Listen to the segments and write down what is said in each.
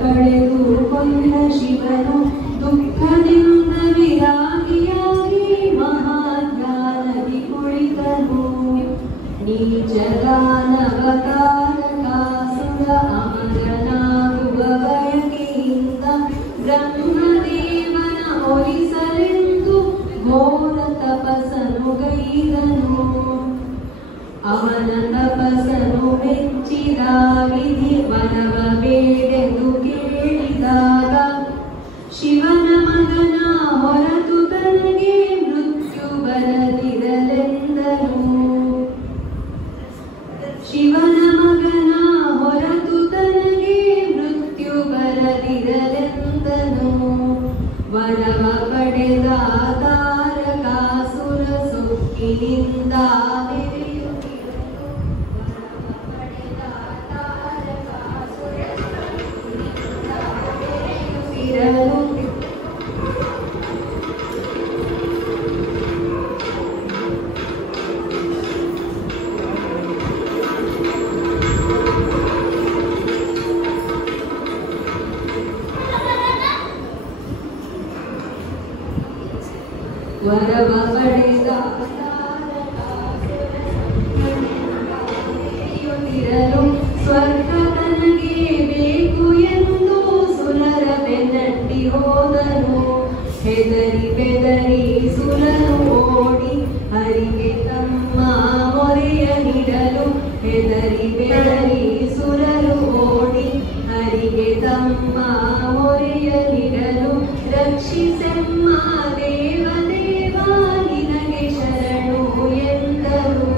ಕಳೆದು ಕೊಂದ ಶಿವನು ದುಃಖದಿಂದ ವಿರಾಗಿಯಾಗಿ ಮಹಾಧ್ಯಾನದಿ ಕುಳಿತನು. ನೀಚದಾನವತಾರಕಾಸುರ ಅಮರನಾಗುವ ಬಯಕೆಯಿಂದ ಬ್ರಹ್ಮದೇವನ ಒಲಿಸಲೆಂದು ಘೋರ ತಪಸ್ಸನ್ನು ಗೈದನು. ಅವನ ತಪಸ್ಸನ್ನು ಮೆಚ್ಚಿದ ವಿಧಿ ವನವ ಬೇಡೆಂದು ಕೇಳಿದಾಗ ಶಿವನ ಮಗನ ಹೊರತು ತನಗೆ ಮೃತ್ಯು ಬರದಿರಲೆಂದನು. ಶಿವನ ಮಗನ ಹೊರತು ತನಗೆ ಮೃತ್ಯು ಬರದಿರಲೆಂದನು. ವರವ ಪಡೆದ ತಾರಕಾಸುರ ಸೊಕ್ಕಿನಿಂದ ವರವ ಪಡೆದ ಸ್ವರ್ಗ ತನಗೆ ಬೇಕು ಎಂದು ಸುರರ ಬೆನ್ನಟ್ಟಿ ಹೋದನು. ಹೆದರಿ ಬೆದರಿ ಸುರರು ಓಡಿ ಹರಿಗೆ ತಮ್ಮ ಮೊರೆಯ ನೀಡಲು. ಹೆದರಿ ಬೆದರಿ ಸುರರು ಓಡಿ ಹರಿಗೆ ತಮ್ಮ ಮೊರೆಯ ನೀಡಲು. ರಕ್ಷಿಸೆಮ್ಮ ದೇವ ನಿನಗೆ ಶರಣು ಎಂದರು.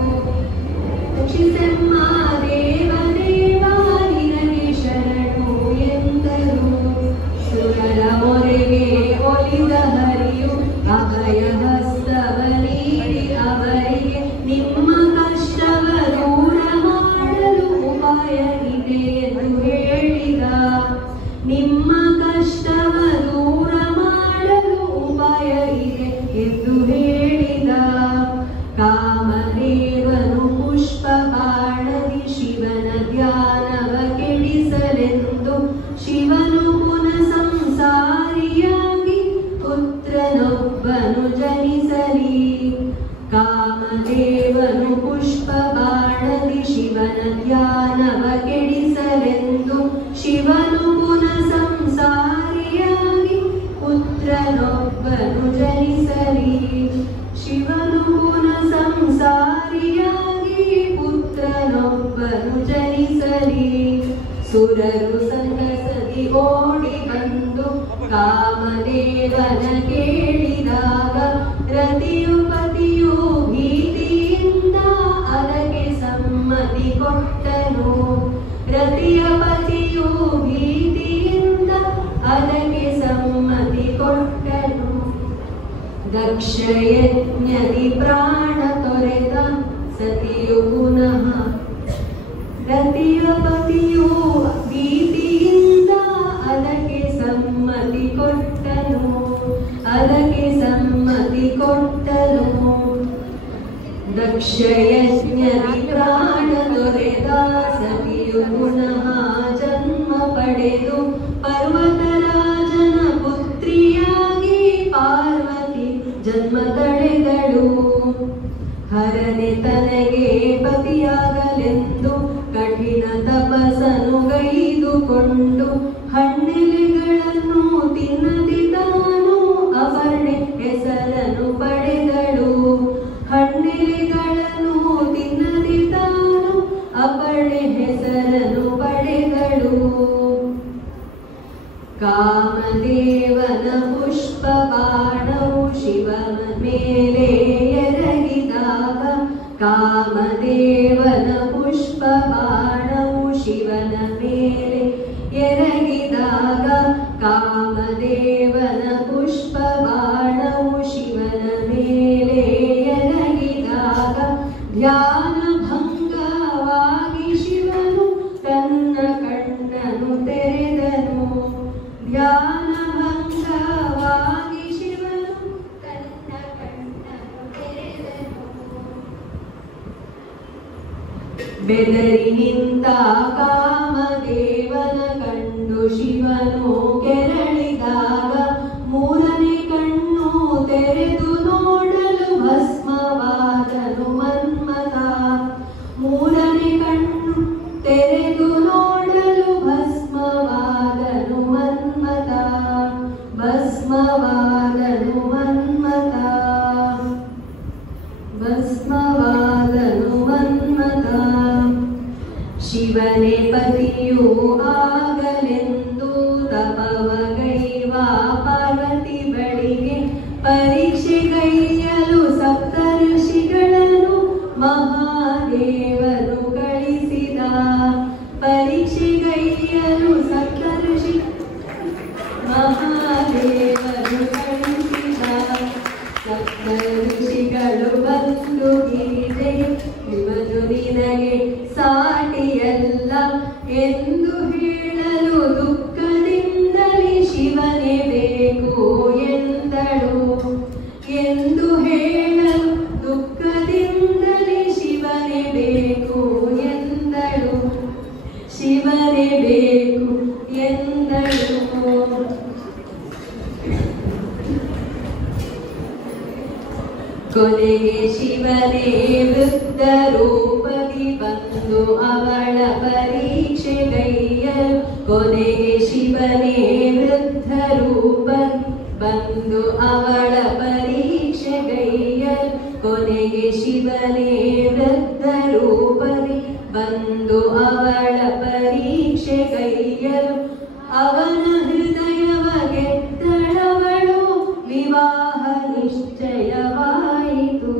ರಕ್ಷಿಸೆಮ್ಮ ದೇವ ನಿನಗೆ ಶರಣು ಎಂದರು. ಸುರರ ಮೊರೆಗೆ ಒಲಿದ ಹರಿಯು ಅಭಯ ಹಸ್ತವ ನೀಡಿ ಅವರಿಗೆ ನಿಮ್ಮ ಕಷ್ಟವ ದೂರ ಮಾಡಲು ಉಪಾಯ ಇದೆ ಎಂದು ಹೇಳಿದ. ನಿಮ್ಮ ಕಷ್ಟವ ದೂರ ಮಾಡಲು ಉಪಾಯ ಇದೆ ಎಂದು ಹೇಳಿದ. ಕಾಮದೇವನು ಪುಷ್ಪ ಬಾಣದಿ ಶಿವನ ಧ್ಯಾನವ ಕೆಡಿಸಲೆಂದು ಶಿವನು ಪುನಃ ಸಂಸಾರಿಯಾಗಿ ಪುತ್ರನೊಬ್ಬನು ಜನಿಸಲಿ. ಕಾಮದೇವನು ಪುಷ್ಪ ಬಾಣದಿ ಶಿವನ ಧ್ಯಾನವ ಕೆಡಿಸಲೆಂದು ಶಿವನು ಪುನಃ ಸಂಸಾರಿಯಾಗಿ ಪುತ್ರನೊಬ್ಬನು ಜನಿಸಲಿ. ಶಿವನು ಪುನಃ ಸಂಸಾರಿಯಾಗಿ ಪುತ್ರನೊಬ್ಬನು ಜನಿಸಲಿ. ಸುರರು ಸಂತಸದಿ ಓಡಿ ಬಂದು ಕಾಮದೇವನ ಕೇಳಿದಾಗ ರತಿಯು ಪತಿಯು ಭೀತಿಯಿಂದ ಅದಕ್ಕೆ ಸಮ್ಮತಿ ಕೊಟ್ಟನು. ರತಿಯ ಪತಿಯು ಭೀತಿಯಿಂದ ಅದಕ್ಕೆ ಸಮ್ಮತಿ ಕೊಟ್ಟನು. ದಕ್ಷ ಯಜ್ಞದಿ ಪ್ರಾಣ ತೊರೆದ ಸತಿಯು ಪುನಃ ರತಿಯ ಪತಿಯು ಭೀತಿಯಿಂದ ಅದಕ್ಕೆ ಸಮ್ಮತಿ ಕೊಟ್ಟನು. ಅದಕ್ಕೆ ಸಮ್ಮತಿ ಕೊಟ್ಟನು. ದಕ್ಷ ಯಜ್ಞದಿ ಪ್ರಾಣ ತೊರೆದ ಸತಿಯು ಪುನಃ ಜನ್ಮ ಪಡೆದು ಪರ್ವತರಾಜನ ಪುತ್ರಿಯಾಗಿ ಪಾರ್ವತಿ ಜನ್ಮ ತಳೆದಳು. ಹರನೆ ತನಗೆ ಪತಿಯಾಗಲೆಂದು ಕಠಿಣ ತಪಸ್ಸನ್ನು ಗೈದುಕೊಂಡು ಹಣ್ಣೆಲೆಗಳನ್ನು ತಿನ್ನದೆ ತಾನು ಅವಳೆ ಹೆಸರನ್ನು ಪಡೆದಳು. ಹಣ್ಣೆಲೆಗಳನ್ನು ತಿನ್ನದೆ ತಾನು ಅವಳೆ ಹೆಸರನ್ನು ಪಡೆದಳು. ಕಾಮದೇವನ ಪುಷ್ಪ ಬಾಣವು ಶಿವನ ಮೇಲೆ ಎರಗಿದಾಗ ಕಾಮದೇವನ ಪುಷ್ಪ ಬಾಣವು ಶಿವನ ಮೇಲೆ ಎರಗಿದಾಗ ಕಾಮದೇವನ ಪುಷ್ಪ ಬಾಣವು ಶಿವನ ಮೇಲೆ ಎರಗಿದಾಗ ಧ್ಯಾನ ಭಂಗವಾಗಿ ಶಿವನು ತನ್ನ ಕಣ್ಣನ್ನು ತೆರೆದನು. ಧ್ಯಾನ ಭಂಗವಾಗಿ ಶಿವನು ತನ್ನ ಕಣ್ಣನ್ನು ತೆರೆದನು. ಬೆದರಿ ನಿಂತ ಕಾಮದೇವನ ಕಂಡು ಶಿವನು ಕೆರಳಿದಾಗ ಮೂರನೇ ಕಣ್ಣು ತೆರೆದು ನೋಡಲು ಭಸ್ಮವಾದನು ಮನ್ಮಥ. ಮೂರನೇ ಕಣ್ಣು ತೆರೆದು ನೋಡಲು ಭಸ್ಮವಾದನು ಮನ್ಮಥ. ಭಸ್ಮವಾದನು ಮನ್ಮಥ. ಭಸ್ಮವಾದನು ಮನ್ಮಥ. ಶಿವನೇ ಪತಿಯು ಆಗಲೆಂದು ತಪವಗೈವ ಪಾರ್ವತಿ ಬಳಿಗೆ ಪರೀಕ್ಷೆಗೈಯಲು ಸಪ್ತ ಋಷಿಗಳನ್ನು ಮಹಾದೇವನು ಕಳಿಸಿದ. ಪರೀಕ್ಷೆಗೈಯಲು ಸಪ್ತ ಋಷಿ ಮಹಾದೇವನು ಕೊನೆಗೆ ಶಿವನೇ ವೃದ್ಧ ರೂಪದಿ ಬಂದು ಅವಳ ಪರೀಕ್ಷೆಗೈಯಲು ಕೊನೆಗೆ ಶಿವನೇ ವೃದ್ಧ ರೂಪದಿ ಬಂದು ಅವಳ ಪರೀಕ್ಷೆಗೈಯಲು ಕೊನೆಗೆ ಶಿವನೇ ವೃದ್ಧ ರೂಪದಿ ಬಂದು ಅವಳ ಪರೀಕ್ಷೆಗೈಯಲು ಅವನ ಹೃದಯವ ಗೆದ್ದಳವಳು ವಿವಾಹ ನಿಶ್ಚಯವಾಯಿತು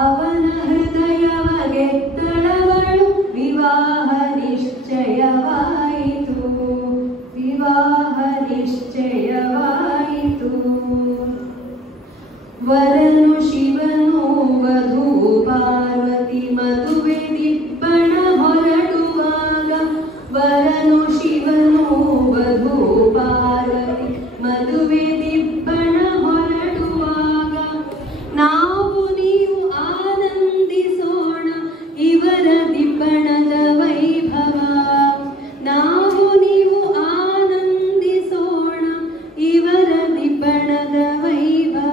ಅವನ ಹೃದಯವ ಗೆದ್ದಳವಳು ವಿವಾಹ ನಿಶ್ಚಯವಾಯಿತು ವಿವಾಹ ನಿಶ್ಚಯವಾಯಿತು ವರನು ಶಿವನು ವಧು ಪಾರ್ವತಿ ಮದುವೆ ದಿಬ್ಬಣ ಹೊರಡುವಾಗ ವರನು ಶಿವನು ವಧು ಪಾರ್ವತಿ ಮದುವೆ ದಿಬ್ಬಣ ಹೊರಡುವಾಗ ನಾವು ನೀವು ಆನಂದಿಸೋಣ ಇವರ ದಿಬ್ಬಣದ ವೈಭವ ನಾವು ನೀವು ಆನಂದಿಸೋಣ ಇವರ ದಿಬ್ಬಣದ ವೈಭವ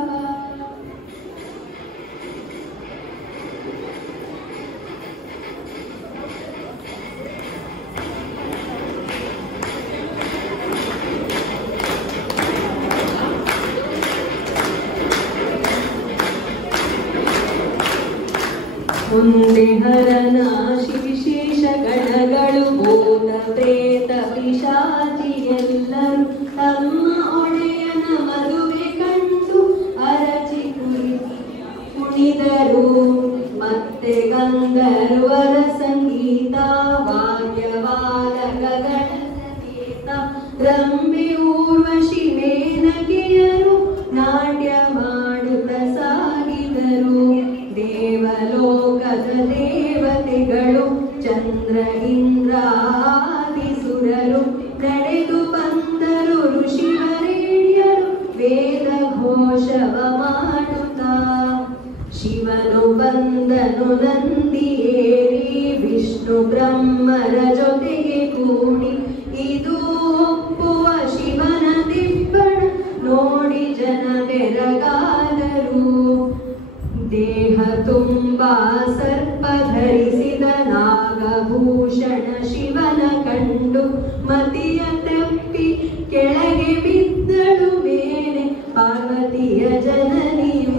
ಮುಂದೆ ಹರನ ವಿಶೇಷ ಗಣಗಳು ಭೂತ ಪ್ರೇತ ಪಿಶಾಚಿ ಎಲ್ಲರೂ ತಮ್ಮ ಒಡೆಯನ ಮದುವೆ ಕಂಡು ಅರಚಿ ಕುಣಿದರು ಮತ್ತೆ ಗಂಧರ್ವರ ಸಂಗೀತ ವಾದ್ಯವಾದಕಗಳ ಸಂಗೀತ ರಂಬೆ ಊರ್ವಶಿ ಮೇನಗೆಯರು ನಾಟ್ಯ ಮಾಡುತ್ತ ಸಾಗಿದರು ದೇವಲೋಕದ ದೇವತೆಗಳು ಚಂದ್ರ ಇಂದ್ರಾದಿಸುರರು ನಡೆದು ಬಂದರು ಋಷಿವರೇಣ್ಯರು ವೇದ ಘೋಷವ ಮಾಡುತ್ತಾ ಶಿವನು ಬಂದನು ನಂದಿಯೇರಿ ವಿಷ್ಣು ಬ್ರಹ್ಮರ ಜೊತೆಗೆ ಕೂಡಿ ಇದು ಒಪ್ಪುವ ಶಿವನ ದಿಬ್ಬಣ ನೋಡಿ ಜನ ಬೆರಗಾದರು ದೇಹ ತುಂಬಾ ಸರ್ಪ ಧರಿಸಿದ ನಾಗಭೂಷಣ ಶಿವನ ಕಂಡು ಮತಿಯ ತಪ್ಪಿ ಕೆಳಗೆ ಬಿದ್ದಳು ಮೇಲೆ ಪಾರ್ವತಿಯ ಜನನಿಯು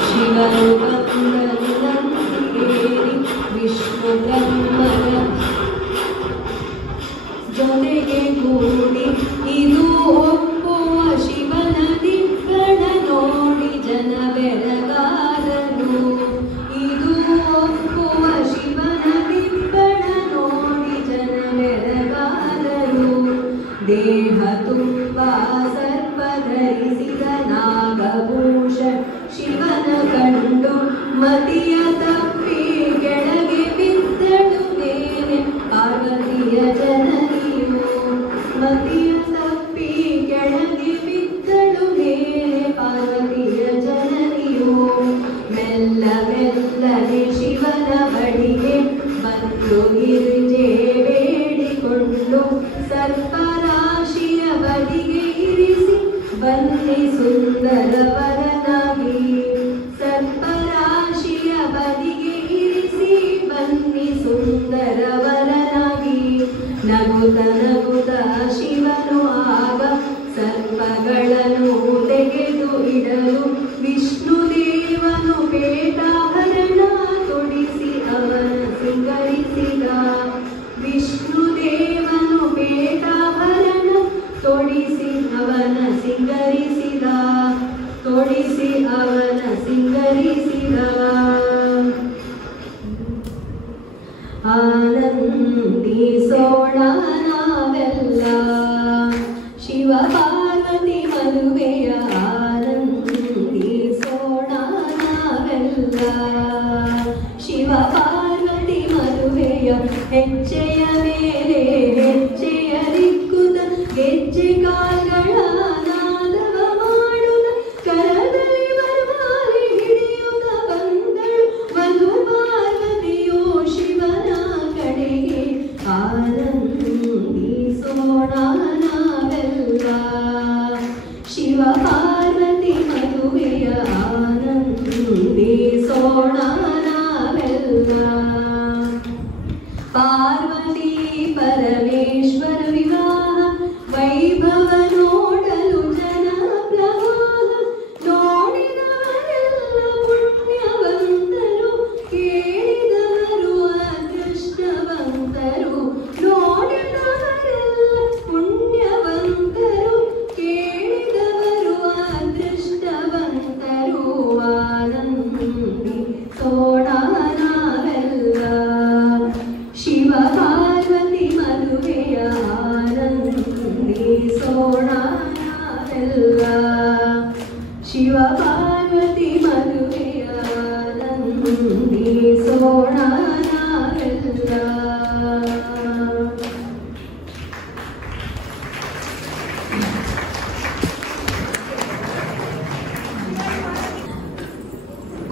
ಶಿವನು ಬಂದನು ನಂದಿಯೇರಿ ವಿಷ್ಣು ಬ್ರಹ್ಮರ ಜೊತೆಗೆ ಕೂಡಿ ಇದು ಒಪ್ಪುವ ಶಿವನ ದಿಬ್ಬಣ ನೋಡಿ ಜನ ಬೆರಗಾದರು ಇದು ಒಪ್ಪುವ ಶಿವನ ದಿಬ್ಬಣ ನೋಡಿ ಜನ ಬೆರಗಾದರು ದೇಹ ತುಂಬಾ ಸರ್ಪ ಧರಿಸಿದ ನಾಗಭೂಷ ಶಿವನ ಕಂಡು ಮತಿಯ ತಪ್ಪಿ ಕೆಳಗೆ ಬಿದ್ದಳು ಮೇಲೆ ಪಾರ್ವತಿಯ ಜನನಿಯು ಮತಿಯ ತಪ್ಪಿ ಕೆಳಗೆ ಬಿದ್ದಳು ಮೇಲೆ ಪಾರ್ವತಿಯ ಜನನಿಯು ಮೆಲ್ಲ ಮೆಲ್ಲನೆ ಶಿವನ ಬಳಿಗೆ ಬಂದು ಗಿರಿಜೆ ಬೇಡಿಕೊಂಡು ಸರ್ಪರಾಶಿಯ ಬದಿಗೆ ಇರಿಸಿ ಬನ್ನಿ ಸುಂದರವರನಾಗಿ ಸರ್ಪರಾಶಿಯ ಬದಿಗೆ ಇರಿಸಿ ಬನ್ನಿ ಸುಂದರವರನಾಗಿ ನಗುತ ನಗುತ ಶಿವನು ಆಗ ಸರ್ಪಗಳನ್ನು ತೆಗೆದು ಇಡಲು ವಿಷ್ಣು ದೇವನು ಪೇಟಾಭರಣ ತೊಡಿಸಿ ಅವನ ಸಿಂಗರಿಸಿದ ವಿಷ್ಣು ದೇವನು ಪೇಟಾಭರಣ ತೊಡಿಸಿ ಅವನ ಸಿಂಗರಿಸಿದ ತೊಡಿಸಿ ಅವನ ಸಿಂಗರಿಸಿದ ಆನಂದಿಸೋಣ ನಾವೆಲ್ಲ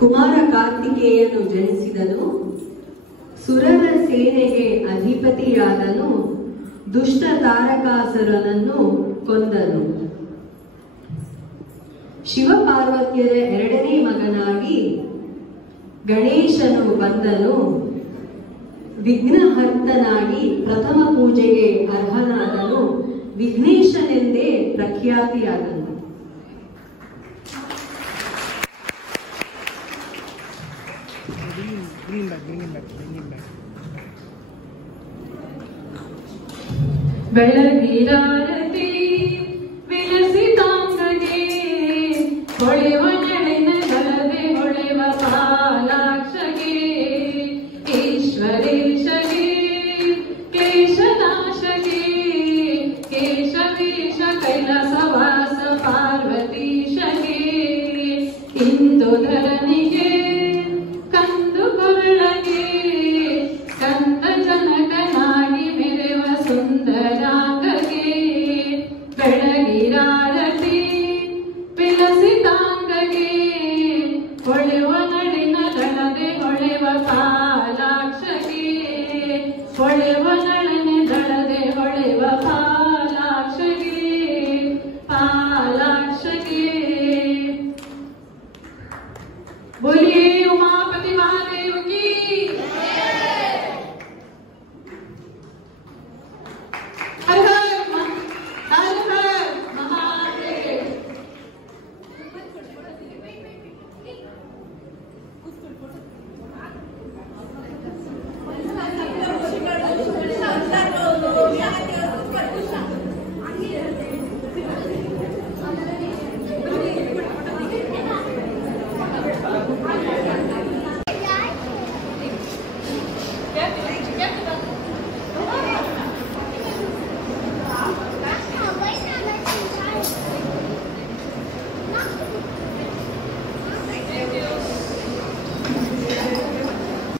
ಕುಮಾರ ಕಾರ್ತಿಕೇಯನು ಜನಿಸಿದನು. ಸುರರ ಸೇನೆಗೆ ಅಧಿಪತಿಯಾದನು. ದುಷ್ಟ ತಾರಕಾಸುರನನ್ನು ಕೊಂದನು. ಶಿವಪಾರ್ವತಿಯರ ಎರಡನೇ ಮಗನಾಗಿ ಗಣೇಶನು ಬಂದನು. ವಿಘ್ನಹರ್ತನಾಗಿ ಪ್ರಥಮ ಪೂಜೆಗೆ ಅರ್ಹನಾದನು. ವಿಘ್ನೇಶನೆಂದೇ ಪ್ರಖ್ಯಾತಿಯಾದನು. ಬೆಳಗಿರಾರತಿ ವಿಲಸಿತಾಂಗಗೆ ಹೊಳೆವ ನೆಳೆನ ಬಲದೆ ಹೊಳೆವ ಪಾಲಾಕ್ಷಗೆ ಈಶ್ವರೇಶಗೆ ಕೇಶನಾಶಗೆ ಕೇಶವೇಶ ಕೈಲಾಸವಾಸ ಪಾರ್ವತೀಶಗೆ ಇಂದುಧರನಿಗೆ ಕಂದು ಕೊರಳಗೆ ಕಂದ ಜನಕನಾಗಿ ಮೆರೆವ ಸುಂದರಾಂಗಗೆ ಬೆಳಗಿರಾರತಿ ವಿಲಸಿತಾಂಗಗೆ ಹೊಳೆವ ನಳಿನ ದಳದೆ ಹೊಳೆವ ಪಾಲಾಕ್ಷಗೆ ಹೊಳೆವ ನಳನೆ ದಳದೆ ಹೊಳೆವ ಪಾಲಾಕ್ಷಗೆ ಪಾಲಾಕ್ಷಗೆ बोलिए उमापति महादेव की हर हर महादेव।